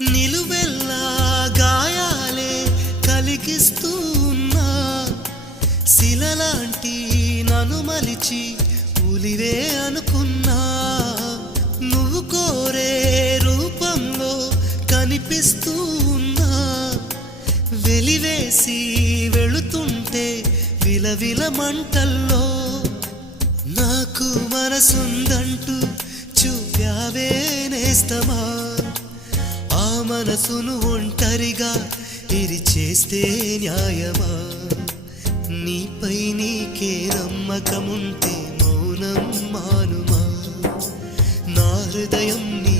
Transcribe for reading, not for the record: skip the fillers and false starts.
నిలువెల్లా గాయాలే కలిగిస్తూ ఉన్నా, శిలలాంటి నన్ను మలిచి ఉలివే అనుకున్నా. నువ్వు కోరే రూపంలో కనిపిస్తూ ఉన్నా, వెలివేసి వెళుతుంటే విలవిల మంటల్లో. నాకు మనసుందంటూ చూప్యావే నేస్తమా, ఆ మనసును ఒంటరిగా ఇరిచేస్తే న్యాయమా? నీపై నీకే నమ్మకముంటే మౌనం మానుమా, నా హృదయం నీ